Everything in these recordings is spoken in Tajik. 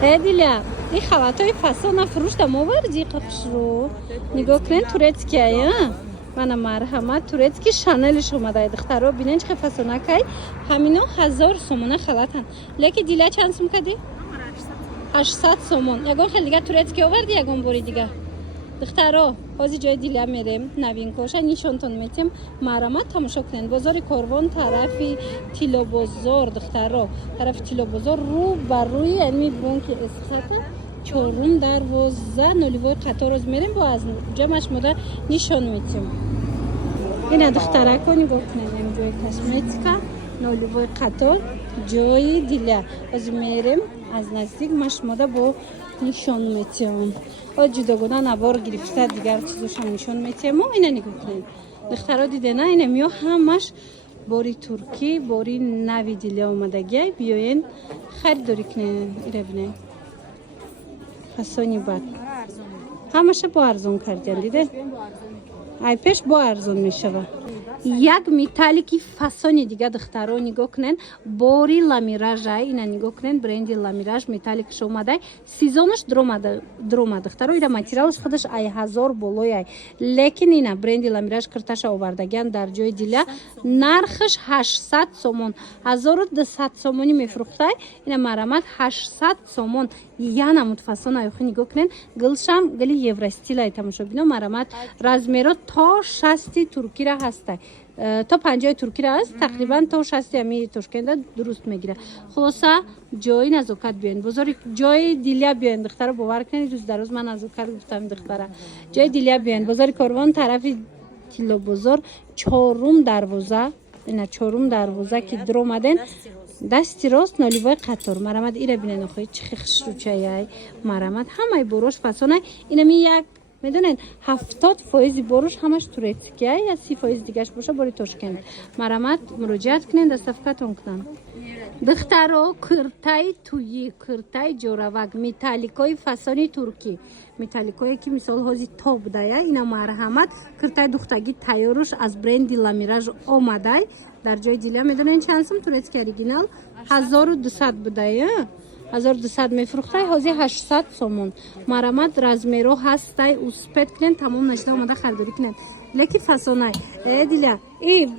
Диля, این халатои фасона фурӯштам оварди қақшро. Нигоҳ кунед турецкия. Мана марҳамат турецки шанелиш омадаи духтаро бинен чӣ фасонакай. Ҳамино 1000 сомона халатан. Леки Диля чанд сум кади? 800 сомон. Ягон хел дига турецки оварди ягон бори дига. Духтаро, ҳозир ҷои Диля мерем. Навинкоша нишонтон метем. Марҳамат тамошо кунед. Бозори Корвон тарафи Тилобозор духтаро. Тарафи Тилобозор рӯ ба рӯи яъни бонки Эсхата чорум дарвоза нулевой қатор роз мерем бо аз ҷамаш мода нишон метем. Ина духтарако нигоҳ кунед ин ҷои косметика нулевой қатор ҷои Диля. Ҳозир мерем аз наздик маш мода бо нишон метем. Ҳозир ҷудогона навор гирифта дигар чизошам нишон метем. Ина нигоҳ кунед. Духтаро дидена ина миё ҳамаш бори туркӣ бори нави Диля омадагиай биёен харидорӣ кунед. Ира бинед. Фасони бад. Ҳамаша бо арзон кардем дидед? Ай пеш бо арзон мешава. Як металлики фасони дига духтаро нигоҳ кунед. Бори ламиражай, ина нигоҳ кунед бренди ламираж металликаш омадай. Сезонаш дрома духтаро ира материалаш худаш ай 1000 болояй. Лекин ина бренди ламираж кирташа овардагиан дар ҷои Диля нархаш 800 сомон. 1200 сомони мефурӯхтай. Ина марҳамат 800 сомон. Яна мутфасона айхо нигоҳ кунед. Гилшам гили евростилай тамошо бино марҳамат размеро то 60 туркира ҳастай. То 50 туркира аст тақрибан то 60 ами Тошкента дуруст мегира. Хулоса ҷои назокат биён. Бозори ҷои Диля биён духтаро бовар кунед рӯз дароз ман назокат гуфтам духтара. Ҷои Диля биён. Бозори Корвон тарафи Тилобозор чорум дарвоза. Ина чорум дарвоза ки дромаден дасти рост нулевой қатор. Марҳамат ира бинен охои чӣ хушрӯчаяй. Марҳамат ҳамаи борош фасонай. Ина ми як медонед 70% борош ҳамаш турецкияй я 30% дигаш боша бори Тошкент. Марҳамат муроҷиат кунед даставкатон кунанд. Духтаро куртаи туйи куртаи ҷоравак металликои фасони туркӣ металликое ки мисол ҳозир тоб дая ина марҳамат куртаи духтагӣ тайёрош аз бренди ламираж омадай дар ҷои Диля медонед чанд сум турецки оригинал 1200 будая 1200 мефурӯхтай ҳозир 800 сомон. Марҳамат размеро ҳастай успет кунед тамом нашида омада харидорӣ кунед. Леки фасонай Диля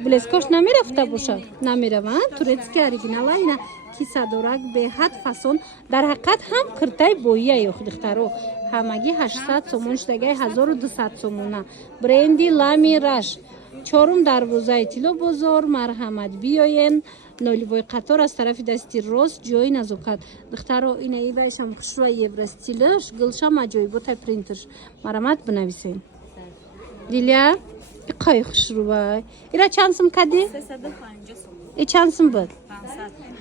блескош намерафта бошад намерава турецки оригинала ина кисадорак беҳад фасон дар ҳақиқат ҳам куртаи боия ёх духтаро ҳамагӣ 800 сомон шудагай 1200 сомона бренди ламираж чорум дарвозаи Тилобозор марҳамат биёен нулевой қатор аз тарафи дасти рост ҷои назокат духтаро ина ивайшам хушро евростилаш гилшам аҷоиботай принтерш марҳамат бинависен. Диля қай хушрӯбай ира чанд сум кади? 350 сомон. И чанд сум буд?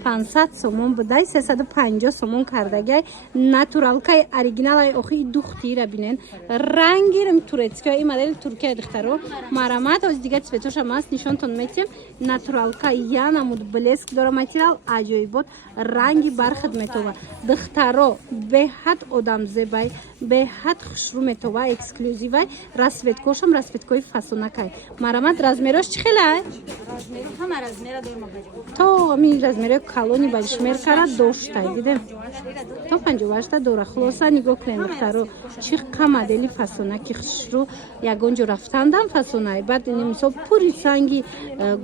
500 сомон будай 350 сомон кардагай натуралкай оригиналай охи духти ира бинен рангирм турецки и модели туркия духтаро марҳамат оз дига цветошам аст нишонтон метем натуралка яна муд блеск дора материал аҷоибот ранги бархад метова духтаро беҳад одамзебай беҳад хушрӯ метова эксклюзивай расветкошам расветкои фасонакай марҳамат размерош чӣ хелай? Размеро ҳама размера дорам то ми размеро калони башмер кара доштай дидем то 58 дора хулоса нигоҳ кунед духтаро чӣ қа модели фасонаки хушрӯ ягон ҷо рафтандам фасонай баъд ин мисол пури санги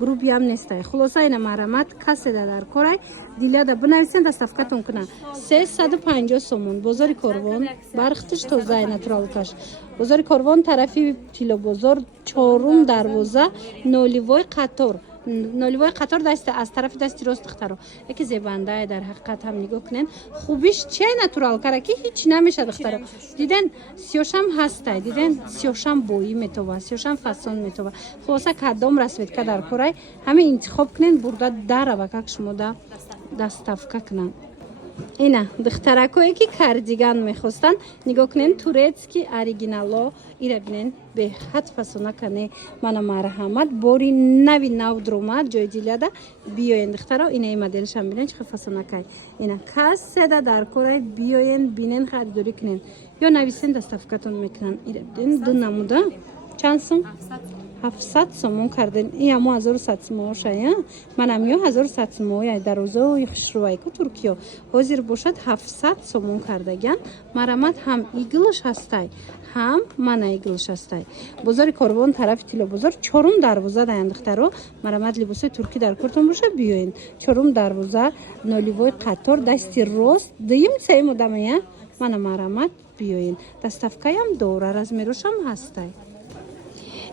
группи ам нестай хулоса ина марҳамат каседа дар корай Диляда бинависен даставкатон кунанд 350 сомон бозори Корвон бархтиш тозаи натуралкаш бозори Корвон тарафи Тилобозор чорум дарвоза нулевой қатор нулевой қатор дасти аз тарафи дасти рост духтаро яке зебандаи дар ҳақиқат ҳам нигоҳ кунед хубиш чия натуралкара ки ҳеч намеша духтаро диден сиёшам ҳастай диден сиёшам боӣ метова сиёшам фасон метова хулоса кадом расветка дар корай ҳаме интихоб кунед бурда дарава как шумо да даставка кунанд ина духтаракое ки кардиган мехостанд нигоҳ кунед турецки оригинало ира бинен беҳад фасонакане мана марҳамат бори нави нав дромад ҷои Диляда биёен духтаро инаи моделшам бинен чӣ фасонакай ина каседа дар корай биёен бинен харидорӣ кунед ё нависен даставкатон мекунанд ира бинен ду намуда чанд сум 700 сомон карден. Я мо 1100 сомон шая. Манам ё 1100 сомон я дароза хушрувай ко Туркия. Ҳозир бошад 700 сомон кардаган. Марамат ҳам иглш ҳастай. ҳам мана иглш ҳастай. Бозори Корвон тарафи Тило бозор чорум дарвоза даянд духтаро. Марамат либоси турки дар куртон боша биёин. Чорум дарвоза ноливой қатор дасти рост. Дим сеим одамая. Мана марамат биёин. Доставкаям дора, размерушам ҳастай.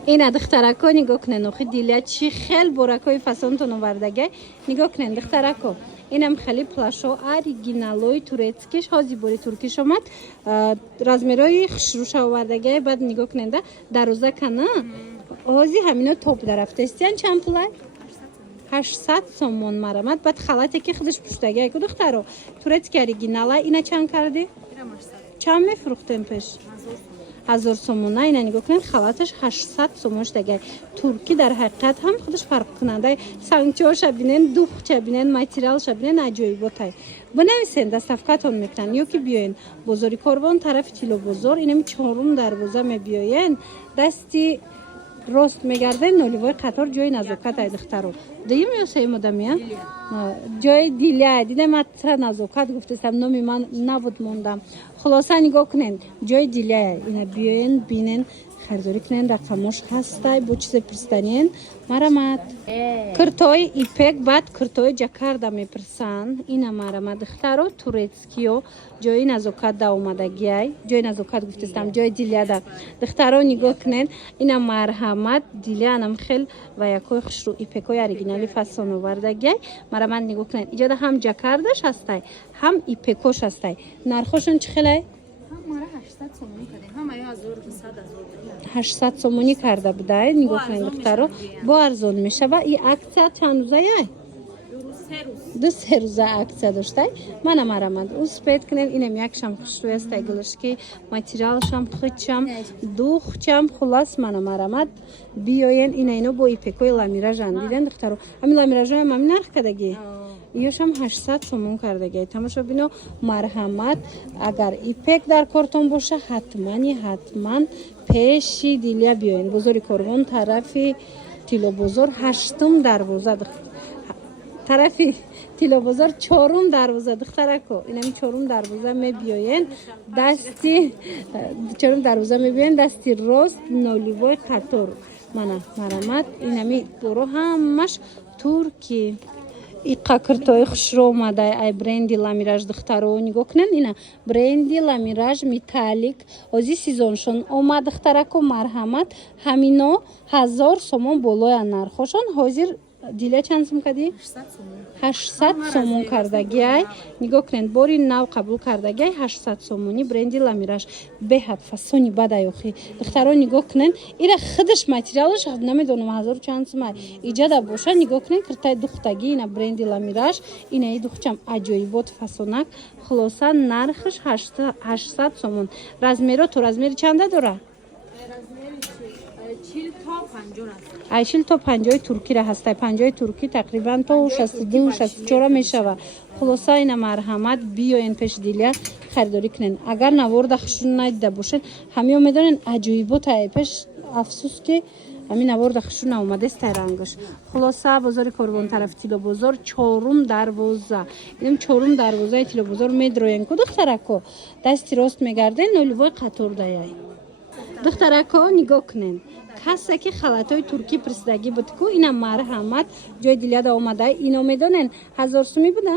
Ина духтарако нигоҳ кунен охи дилия чи хел боракои фасонтон овардагай. Нигоҳ кунен духтарако. Инам хали плашо оригиналои турецкиш ҳози бори туркиш омад. Размерои хушруша овардагай баъд нигоҳ кунен да дароза кана. Ҳози ҳамино топ дарафтестиян чанд пулай? 800 сомон марамат баъд халате ки худаш пуштагай ку духтаро. Турецки оригинала ина чанд карди? Чанд мефурухтем пеш? 1000 сомона. Ина нигоҳ кунед халаташ 800 сомон штагай. Турки дар ҳақиқат ҳам худаш фарқ кунандаи сангчоша бинен, духча бинен, материалша бинен аҷоиботай. Бинависен доставкатон мекунан ё ки биёен бозори Корвон тарафи Тило бозор инами чорум дарвоза мебиёен дасти рост мегарден ноливой қатор ҷои назокатай духтаро. Дим ё сеим одамия? Ҷои дилия дидам атра назокат гуфтастам номи ман набуд мондам. Хулоса нигоҳ кунен ҷои дилия ина биёен бинен خریداری کنن رقمش هسته با چیز پرستانین مرامت کرتوی ایپک بعد کرتوی جکاردا میپرسن اینا مرامت دخترو تورецкио جای نزاکت دا اومدگیای جای نزاکت گفتستم جای دیلیادا دخترو نگاه کنن اینا مرحمت دیلیانم خیل و یکوی خشرو ایپکوی اوریجینالی فاسون آوردگیای مرامت نگاه کنن اینجا هم جکارداش هسته هم ایپکوش هسته نرخشون چخیله 800 сомонӣ карда будай нигоҳ кунед духтаро бо арзон мешава и аксия чанд рӯзая ду се рӯза аксия доштай мана марамад успед кунед инам якшам хушрӯястай гулашки материалшам хичам духчам хулас мана марамад биёен ина ино бо ипекои ламиражан диден духтаро ами ламиражоям ами нарх кадаги ёшам 800 сомон кардагай тамошо бино марҳамат агар ипек дар кортон боша ҳатман пеши дилия биёин бозори Корвон тарафи Тило бозор 8 дарвоза тарафи Тило бозор 4 дарвоза духтарако инами 4 дарвоза мебиёен дасти 4 дарвоза мебиёен дасти рост ноливой қатор мана марамат инами боро ҳамаш турки иқа киртои хушро омадай ай бренди ламираж духтаро нигоҳ кунен ина бренди ламираж металлик ози сезоншон омад духтарако марҳамат ҳамино 1000 сомон болоя нархошон ҳозир дилия чанд сом кади 800 сомон кардагиай нигоҳ кунен бори нав қабул кардагиай 800 сомони бренди ламираж беҳад фасони бадай охи духтаро нигоҳ кунен ира худаш материалаш намедонам 1000 чанд сомай иҷада боша нигоҳ кунен киртай духтаги ина бренди ламираж инаи духчам аҷоибот фасонак хулоса нархаш 800 сомон размеро то размери чанда дора 40 то 50 туркира ҳастай 50 турки тақрибан то 62 64 мешава хулоса ина марҳамат биёен пеш дилия харидорӣ кунен агар наворда хушрӯ надида бошед ҳамеҳо медонен аҷоиботай пеш афсус ки ҳамин наворда хушрӯ наомадестай рангаш хулоса бозори Корвон тарафи Тило бозор 4 дарвоза инам 4 дарвозаи Тило бозор медроен ку духтарако дасти рост мегарден ноливой қатор даяй духтарако нигоҳ кунен касе ки халатои туркӣ пирсидагӣ буд ку ина марҳамат ҷои дилияда омадай ино медонен 1000 сумӣ буда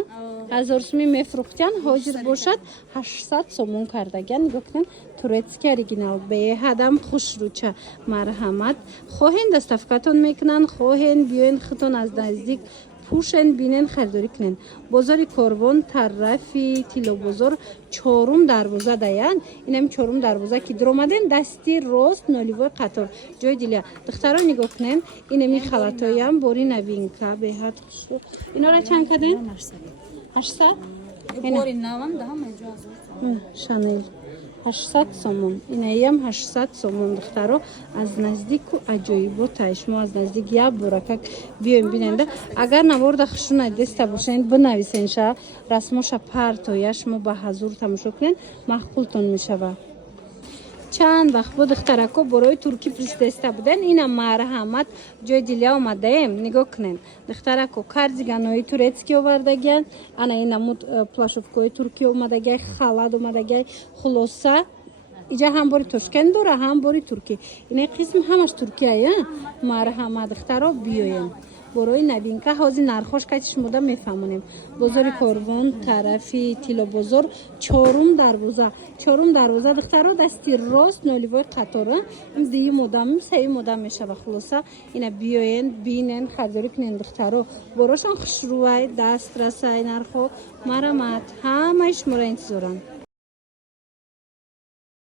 1000 сумӣ мефурухтян ҳозир бошад 800 сомон кардаган нигоҳ кунен турецки оригинал беҳадам хушрӯча марҳамат хоҳен доставкатон мекунан хоҳен биёен хитон аз наздик пушен бинен харидорӣ кунен бозори Корвон тарафи Тило бозор 4 дарвоза даян инами 4 дарвоза ки дуромаден дасти рост ноливой қатор ҷои дилия духтаро нигоҳ кунен инами халатоям бори новинка беҳад хушрӯ инора чанд каден 800 бори навам даҳам шанел 800 сомон инаям 800 сомон духтаро аз наздику аҷоиботай шумо аз наздик як боракак биёем биненда агар наворда хушрӯ надиста бошен бинависен ша расмоша партоя шумо ба ҳазур тамошо кунен маҳқултон мешава чанд вақт бо духтарако борои туркӣ фиристеста буден. Ина марҳамат ҷои дилия омадаем. Нигоҳ кунен. Духтарако кардиганои турецкӣ овардагиян. Ана ина муд плашовкои туркӣ омадагияй, халат омадагияй. Хулоса иҷа ҳам бори Тошкент дора, ҳам бори Туркӣ. Ина қисм ҳамаш Туркияя. Марҳамат духтаро биёен. Борои новинка ҳозир нархош качи шумода мефаҳмонем. Бозори Корвон тарафи Тилобозор чорум дарвоза духтаро дасти рост ноливои қатора. Ин дуюм одам, сеюм одам мешава. Хулоса ина биёен, бинен, харидорӣ кунен духтаро. Борошон хушрӯай, дастрасай нархо. Марҳамат. Ҳамаи шуморо интизорам.